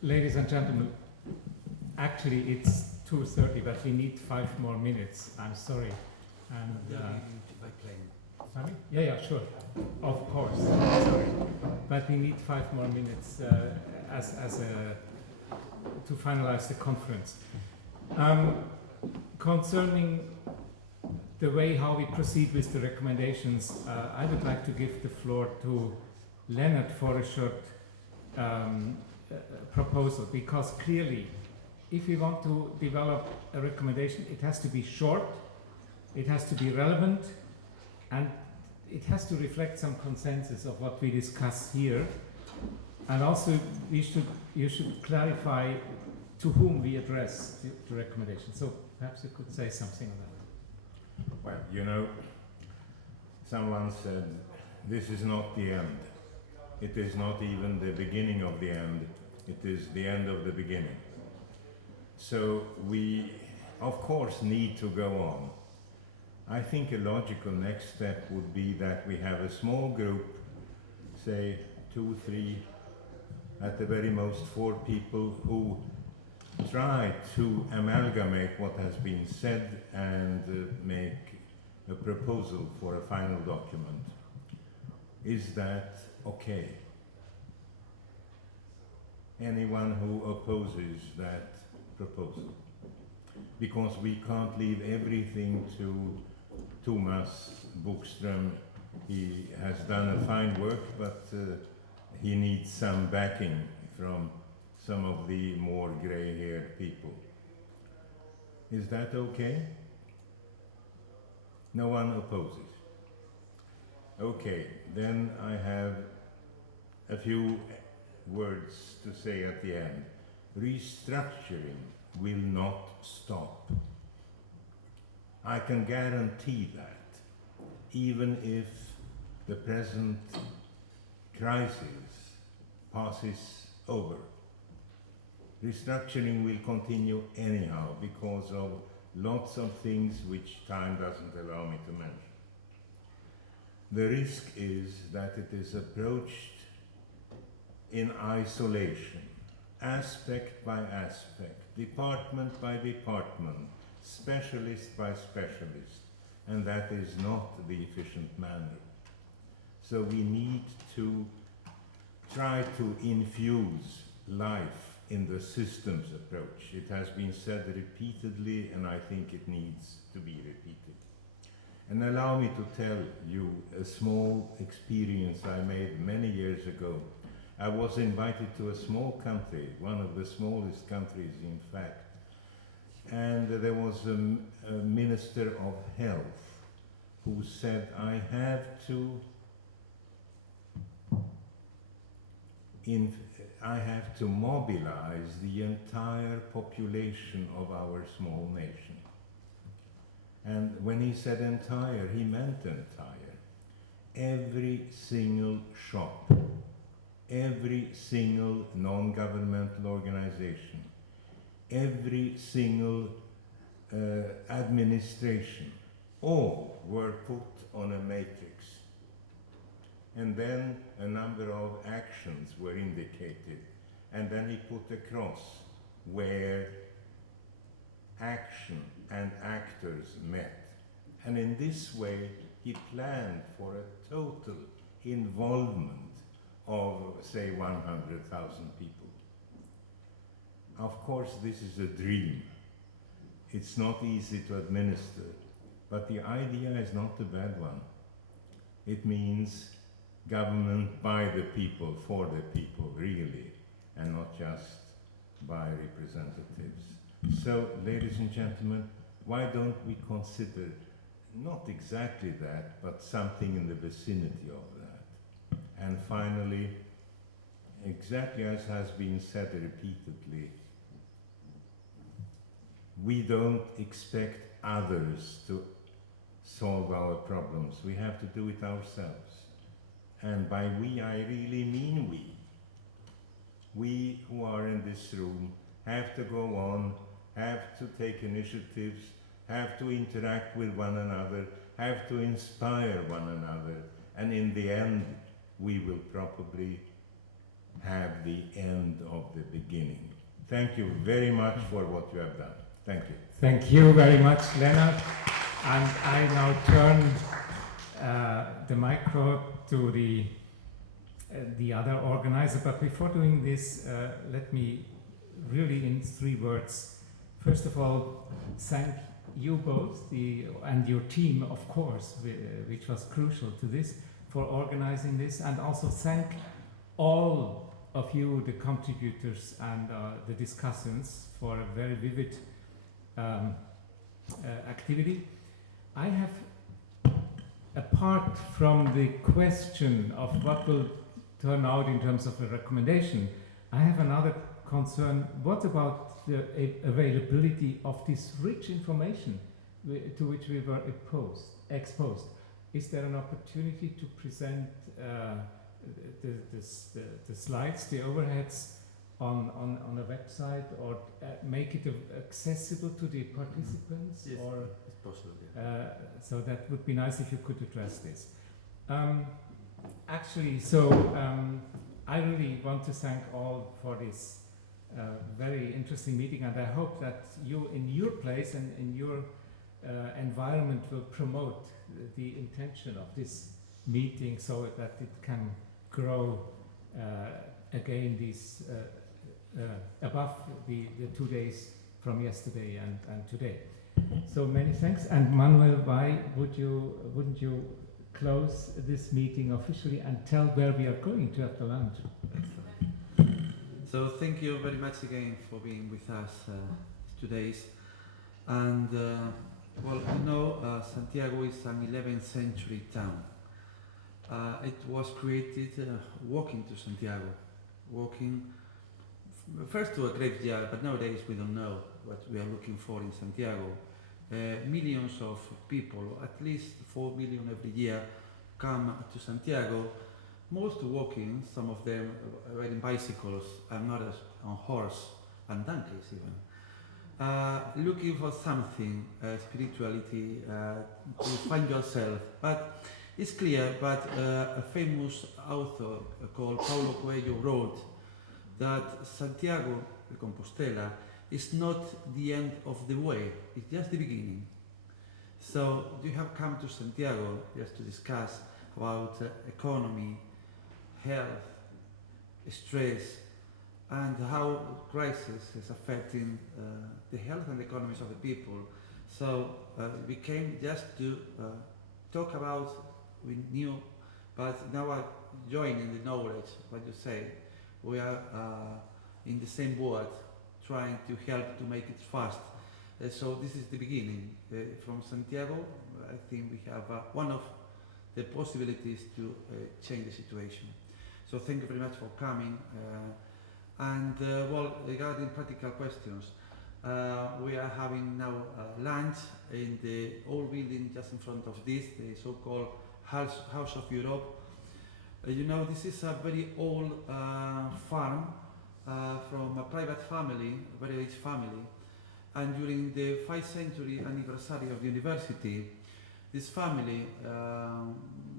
Ladies and gentlemen, actually it's 2:30, but we need 5 more minutes. I'm sorry. And by plane. sorry? Yeah, sure. Of course. Sorry, but we need 5 more minutes to finalize the conference. Concerning the way how we proceed with the recommendations, I would like to give the floor to Lennart for a short proposal, because clearly, if we want to develop a recommendation, it has to be short, it has to be relevant, and it has to reflect some consensus of what we discuss here. And also, you should clarify to whom we address the recommendation. So perhaps you could say something on that. Well, you know, someone said, this is not the end. It is not even the beginning of the end. It is the end of the beginning. So we, of course, need to go on. I think a logical next step would be that we have a small group, say 2, 3, at the very most 4 people, who try to amalgamate what has been said and make a proposal for a final document. Is that okay? Anyone who opposes that proposal? Because we can't leave everything to Thomas Bookström. He has done a fine work, but he needs some backing from some of the more gray-haired people. Is that okay? No one opposes. Okay, then I have a few words to say at the end. Restructuring will not stop. I can guarantee that, even if the present crisis passes over. Restructuring will continue anyhow because of lots of things which time doesn't allow me to mention. The risk is that it is approached in isolation, aspect by aspect, department by department, specialist by specialist, and that is not the efficient manner. So we need to try to infuse life in the systems approach. It has been said repeatedly, and I think it needs to be repeated. And allow me to tell you a small experience I made many years ago. I was invited to a small country, one of the smallest countries in fact, and there was a minister of health who said, I have to mobilize the entire population of our small nation. And when he said entire, he meant entire. Every single shop, every single non-governmental organization, every single administration, all were put on a matrix. And then a number of actions were indicated. And then he put a cross where action and actors met. And in this way, he planned for a total involvement of, say, 100,000 people. Of course, this is a dream. It's not easy to administer, but the idea is not a bad one. It means government by the people, for the people, really, and not just by representatives. So, ladies and gentlemen, why don't we consider not exactly that, but something in the vicinity of that? And finally, exactly as has been said repeatedly, we don't expect others to solve our problems. We have to do it ourselves. And by we, I really mean we. We who are in this room have to go on, have to take initiatives, have to interact with one another, have to inspire one another, and in the end, we will probably have the end of the beginning. Thank you very much for what you have done. Thank you. Thank you very much, Lennart. And I now turn the micro to the other organizer. But before doing this, let me really in 3 words. First of all, thank you both and your team, of course, which was crucial to this, for organizing this, and also thank all of you, the contributors and the discussants, for a very vivid activity. I have, apart from the question of what will turn out in terms of a recommendation, I have another concern. What about the availability of this rich information to which we were exposed? Is there an opportunity to present the slides, the overheads on a website, or make it accessible to the participants? Yes, or it's possible. Yeah. so that would be nice if you could address this. Actually, I really want to thank all for this very interesting meeting, and I hope that you, in your place and in your environment, will promote the intention of this meeting so that it can grow again these above the 2 days from yesterday and today. So many thanks. And Manuel, why wouldn't you close this meeting officially and tell where we are going to have the lunch? So thank you very much again for being with us today. And well, you know, Santiago is an 11th century town. It was created walking to Santiago, walking first to a graveyard, but nowadays we don't know what we are looking for in Santiago. Millions of people, at least 4 million every year, come to Santiago, most walking, some of them riding bicycles and others on horse and donkeys even. Looking for something, spirituality, to find yourself. But it's clear, but a famous author called Paulo Coelho wrote that Santiago de Compostela is not the end of the way, it's just the beginning. So you have come to Santiago just to discuss about economy, health, stress, and how crisis is affecting the health and economies of the people. So we came just to talk about, we knew, but now I join in the knowledge, what you say. We are in the same boat, trying to help to make it fast. So this is the beginning. From Santiago, I think we have one of the possibilities to change the situation. So thank you very much for coming. Well, regarding practical questions, we are having now lunch in the old building just in front of this, the so-called House of Europe. You know, this is a very old farm from a private family, a very rich family. And during the 5th century anniversary of the university, this family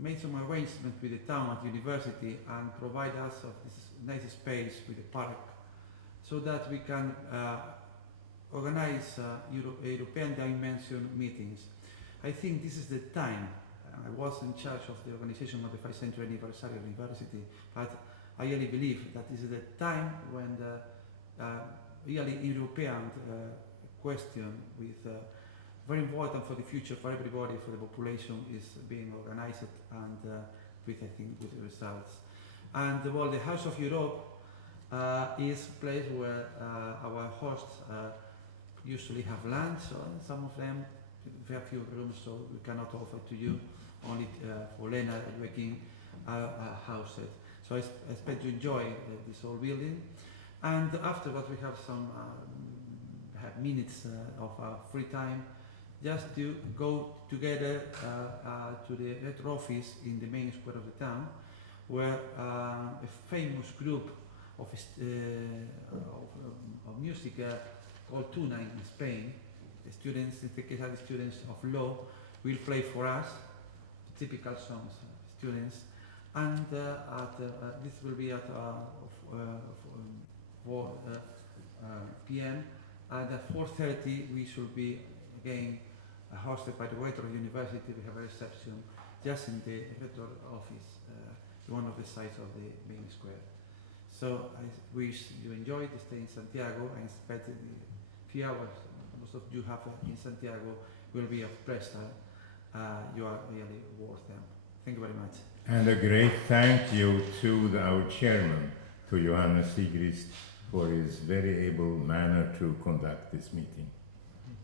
made some arrangement with the town at the university and provide us of this nice space with a park, so that we can organize European dimension meetings. I think this is the time. I was in charge of the organization of the 5th century anniversary of the university, but I really believe that this is the time when the really European question with very important for the future, for everybody, for the population, is being organized and with, I think, good results. And well, the House of Europe is a place where our hosts usually have lunch. So some of them, very few rooms, so we cannot offer to you, only for Lennart and Joaquin house it. So I expect you enjoy this old building. And afterwards we have some minutes of free time, just to go together to the head office in the main square of the town, where a famous group of music called Tuna in Spain, the students, in the case of the students of law, will play for us typical songs, students, And this will be at 4 p.m. And at 4:30 we should be again hosted by the Rector of the University. We have a reception just in the Rector office, one of the sides of the main square. So I wish you enjoyed the stay in Santiago. I expect the few hours most of you have in Santiago will be of pressure. You are really worth them. Thank you very much. And a great thank you to our chairman, to Johannes Sigrist, for his very able manner to conduct this meeting.